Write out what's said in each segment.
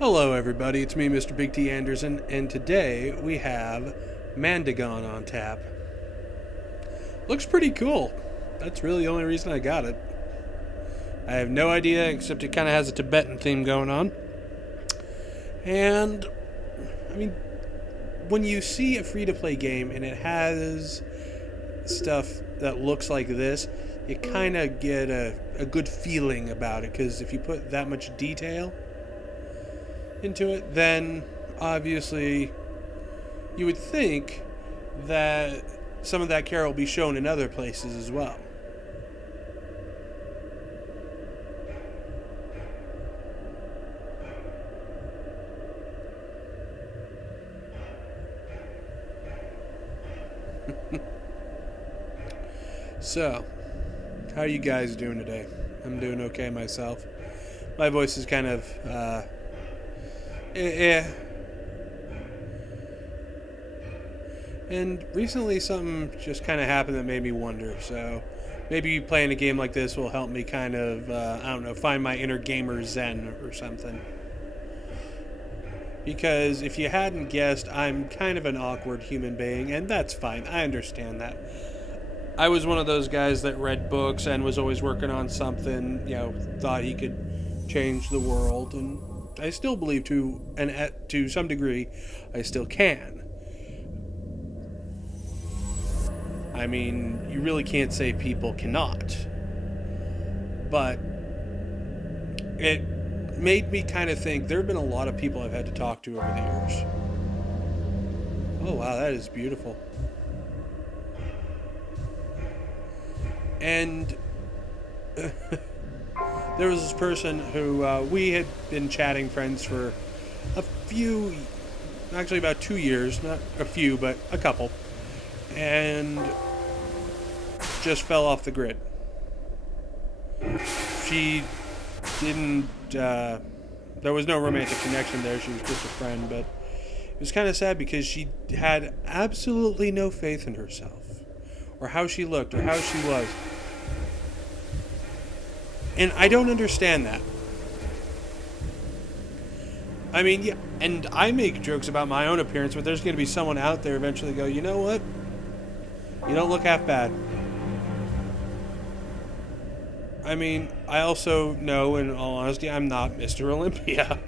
Hello, everybody. It's me, Mr. Big T Anderson, and today we have Mandagon on tap. Looks pretty cool. That's really the only reason I got it. I have no idea, except it kind of has a Tibetan theme going on. And, I mean, when you see a free to play game and it has stuff that looks like this, you kind of get a good feeling about it, because if you put that much detail into it, then obviously you would think that some of that care will be shown in other places as well. So, how are you guys doing today? I'm doing okay myself. My voice is kind of, eh. And recently something just kind of happened that made me wonder. So, maybe playing a game like this will help me kind of, I don't know, find my inner gamer zen or something. Because if you hadn't guessed, I'm kind of an awkward human being, and that's fine. I understand that. I was one of those guys that read books and was always working on something, thought he could change the world, and I still believe to some degree I still can. I mean, you really can't say people cannot. But it made me kind of think there have been a lot of people I've had to talk to over the years. Oh wow, that is beautiful. And there was this person who we had been chatting friends for a few, actually about 2 years, not a few, but a couple, and just fell off the grid. She didn't, there was no romantic connection there, she was just a friend, but it was kind of sad because she had absolutely no faith in herself, or how she looked, or how she was. And I don't understand that. I mean, yeah, and I make jokes about my own appearance, but there's going to be someone out there eventually go, you know what? You don't look half bad. I mean, I also know, in all honesty, I'm not Mr. Olympia.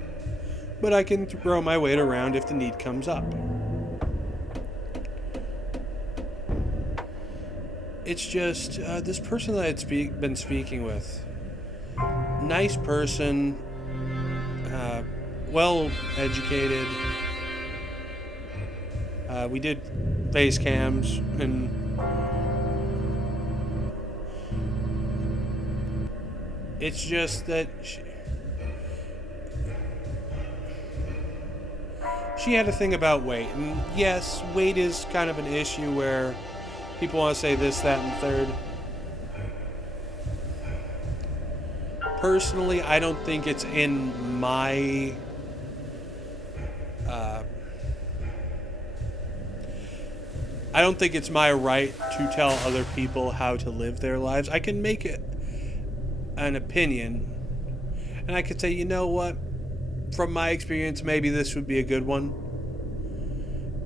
But I can throw my weight around if the need comes up. It's just this person that I'd been speaking with. Nice person, well educated. We did face cams, and it's just that she had a thing about weight. And yes, weight is kind of an issue where people want to say this, that, and third. Personally, I don't think it's in my I don't think it's my right to tell other people how to live their lives. I can make it an opinion, and I could say, you know what, from my experience, maybe this would be a good one.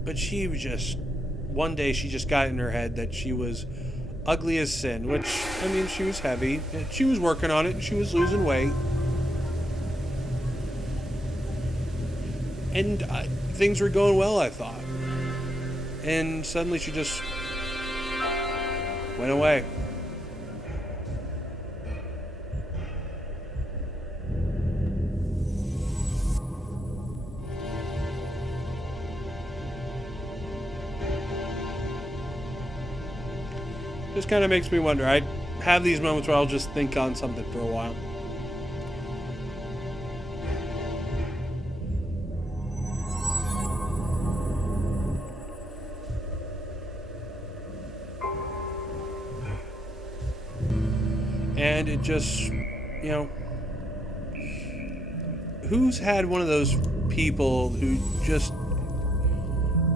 But she was just, one day she just got in her head that she was ugly as sin, which, I mean, she was heavy. She was working on it, and she was losing weight. And things were going well, I thought. And suddenly she just went away. Just kind of makes me wonder. I have these moments where I'll just think on something for a while. And it just, who's had one of those people who just,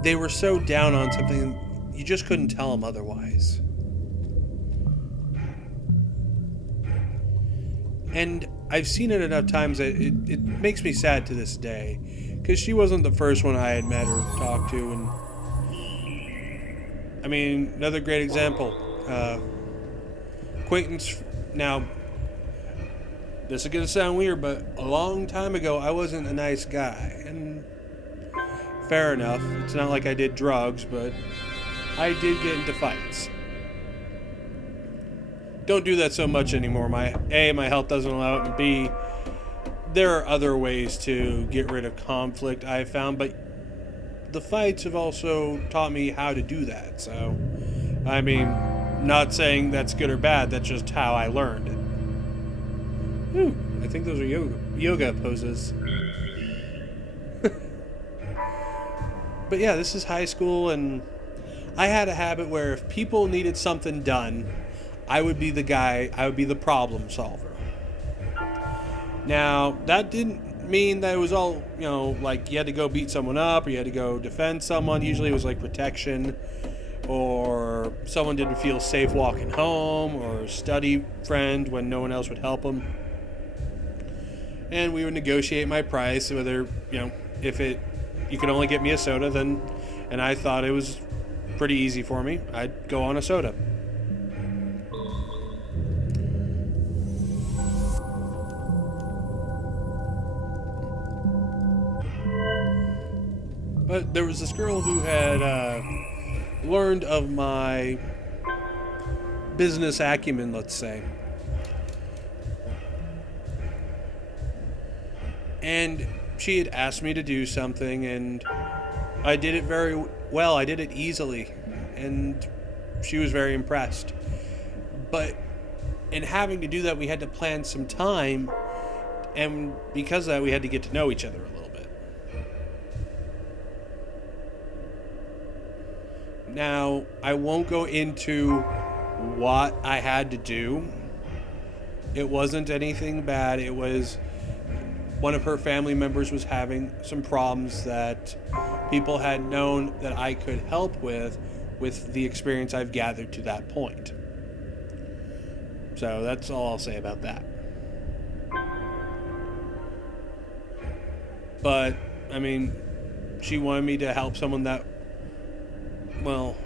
they were so down on something, you just couldn't tell them otherwise. And I've seen it enough times that it makes me sad to this day. Because she wasn't the first one I had met or talked to. And I mean, another great example. Acquaintance. Now, this is going to sound weird, but a long time ago, I wasn't a nice guy. And fair enough. It's not like I did drugs, but I did get into fights. Don't do that so much anymore. My health doesn't allow it, and B, there are other ways to get rid of conflict I've found, but the fights have also taught me how to do that. So, I mean, not saying that's good or bad, that's just how I learned it. Whew, I think those are yoga poses. But yeah, this is high school, and I had a habit where if people needed something done, I would be the guy, I would be the problem solver. Now, that didn't mean that it was all, like you had to go beat someone up or you had to go defend someone. Usually it was like protection, or someone didn't feel safe walking home, or a study friend when no one else would help them. And we would negotiate my price, whether, if you could only get me a soda, then, and I thought it was pretty easy for me, I'd go on a soda. But there was this girl who had learned of my business acumen, let's say. And she had asked me to do something, and I did it very well. I did it easily, and she was very impressed. But in having to do that, we had to plan some time, and because of that, we had to get to know each other a little bit. Now, I won't go into what I had to do. It wasn't anything bad. It was one of her family members was having some problems that people had known that I could help with the experience I've gathered to that point. So that's all I'll say about that. But, I mean, she wanted me to help someone that, well,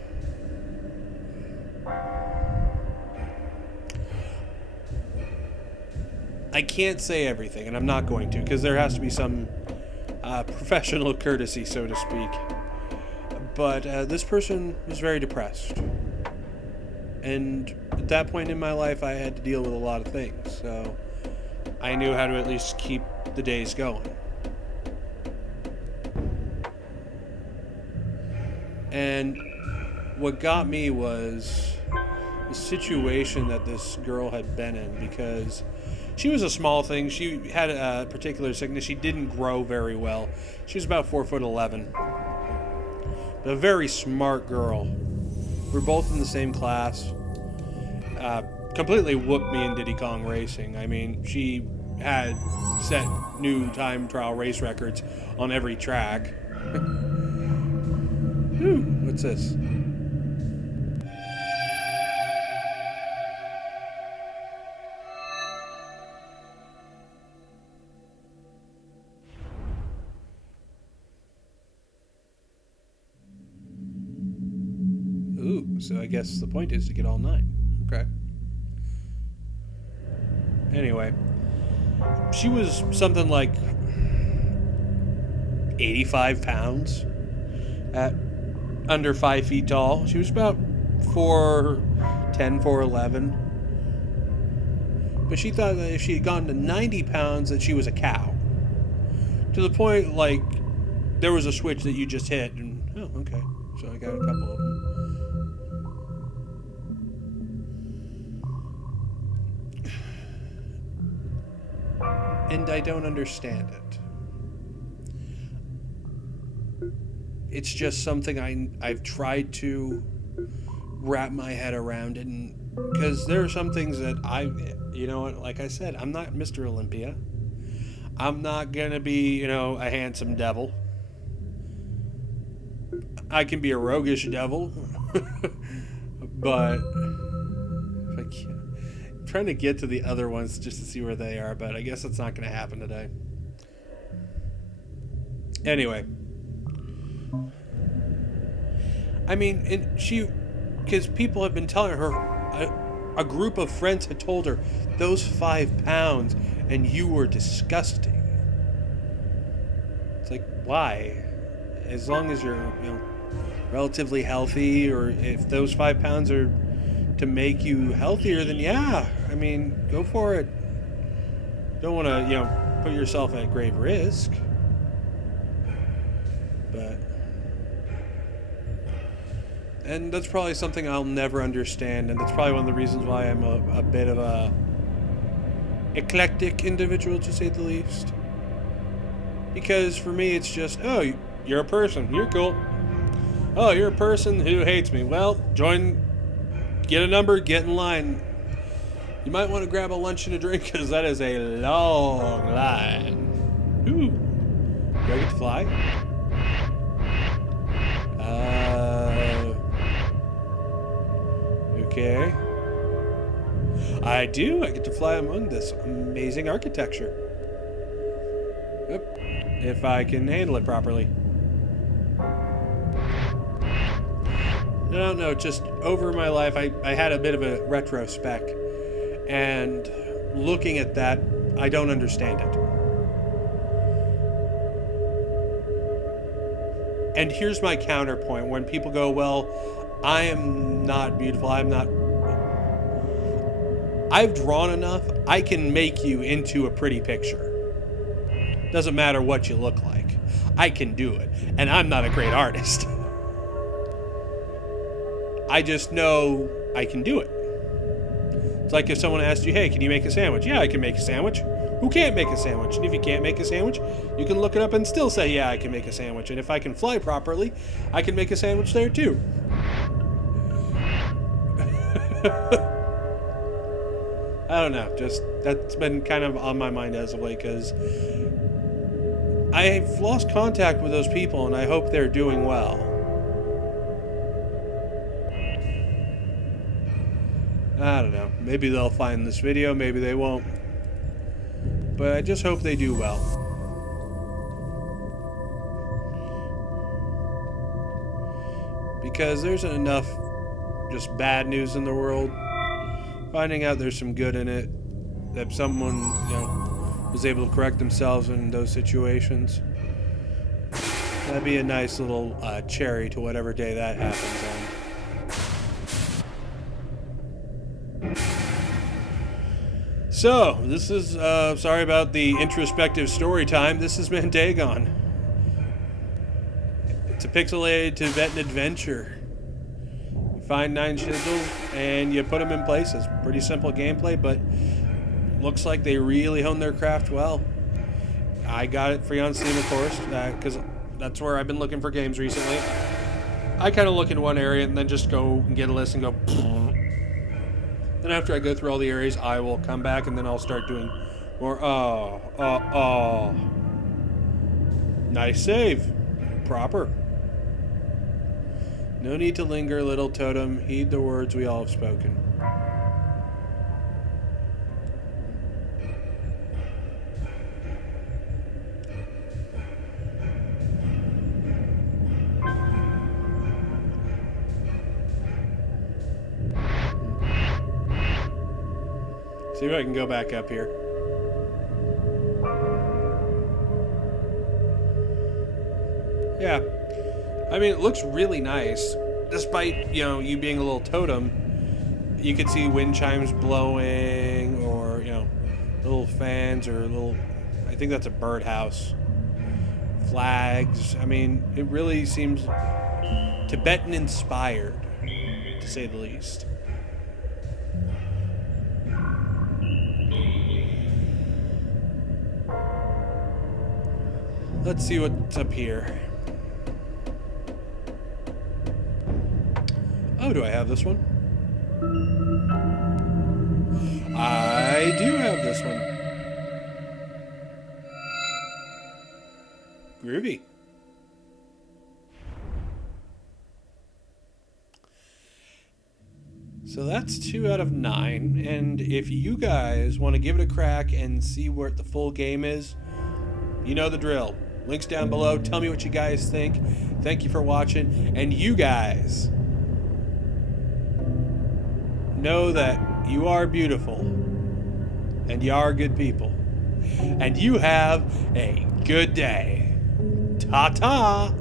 I can't say everything, and I'm not going to, because there has to be some professional courtesy, so to speak. But this person was very depressed. And at that point in my life, I had to deal with a lot of things. So I knew how to at least keep the days going. And what got me was the situation that this girl had been in, because she was a small thing. She had a particular sickness. She didn't grow very well. She was about 4'11". But a very smart girl. We're both in the same class. Completely whooped me in Diddy Kong Racing. I mean, she had set new time trial race records on every track. Whew, what's this? Ooh, so I guess the point is to get all 9. Okay. Anyway, she was something like 85 pounds at under 5 feet tall. She was about 4'10", 4'11". But she thought that if she had gone to 90 pounds that she was a cow. To the point, like, there was a switch that you just hit, and, oh, okay. So I got a couple of them. And I don't understand it. It's just something I've tried to wrap my head around, and because there are some things that like I said, I'm not Mr. Olympia. I'm not gonna be, a handsome devil. I can be a roguish devil, but trying to get to the other ones just to see where they are, but I guess it's not going to happen today. Anyway. I mean, because people have been telling her, a group of friends had told her, those 5 pounds and you were disgusting. It's like, why? As long as you're, relatively healthy, or if those 5 pounds are to make you healthier, then yeah, I mean, go for it. Don't want to, put yourself at grave risk. But, and that's probably something I'll never understand, and that's probably one of the reasons why I'm a bit of a eclectic individual, to say the least. Because for me, it's just, oh, you're a person, you're cool. Oh, you're a person who hates me. Well, get a number, get in line. You might want to grab a lunch and a drink, because that is a long line. Ooh. Do I get to fly? Okay. I do. I get to fly among this amazing architecture. Yep. If I can handle it properly. I don't know, just over my life, I had a bit of a retrospect. And looking at that, I don't understand it. And here's my counterpoint. When people go, well, I am not beautiful, I've drawn enough, I can make you into a pretty picture. Doesn't matter what you look like. I can do it. And I'm not a great artist. I just know I can do it. It's like if someone asked you, hey, can you make a sandwich? Yeah, I can make a sandwich. Who can't make a sandwich? And if you can't make a sandwich, you can look it up and still say, yeah, I can make a sandwich. And if I can fly properly, I can make a sandwich there too. I don't know. Just that's been kind of on my mind as of late, because I've lost contact with those people and I hope they're doing well. I don't know. Maybe they'll find this video, maybe they won't. But I just hope they do well. Because there's enough just bad news in the world. Finding out there's some good in it, that someone, was able to correct themselves in those situations. That'd be a nice little cherry to whatever day that happens on. So, this is, sorry about the introspective story time. This is Mandagon. It's a pixelated Tibetan adventure. You find 9 sigils and you put them in places. Pretty simple gameplay, but looks like they really honed their craft well. I got it free on Steam, of course, because that's where I've been looking for games recently. I kind of look in one area and then just go and get a list and go. Then after I go through all the areas, I will come back and then I'll start doing more. Nice save. Proper. No need to linger, little totem. Heed the words we all have spoken. See if I can go back up here. Yeah. I mean, it looks really nice. Despite, you being a little totem, you could see wind chimes blowing, or, little fans, or I think that's a birdhouse. Flags. I mean, it really seems Tibetan inspired, to say the least. Let's see what's up here. Oh, do I have this one? I do have this one. Groovy. So that's 2 out of 9. And if you guys want to give it a crack and see what the full game is, you know the drill. Links down below. Tell me what you guys think. Thank you for watching. And you guys know that you are beautiful. And you are good people. And you have a good day. Ta-ta!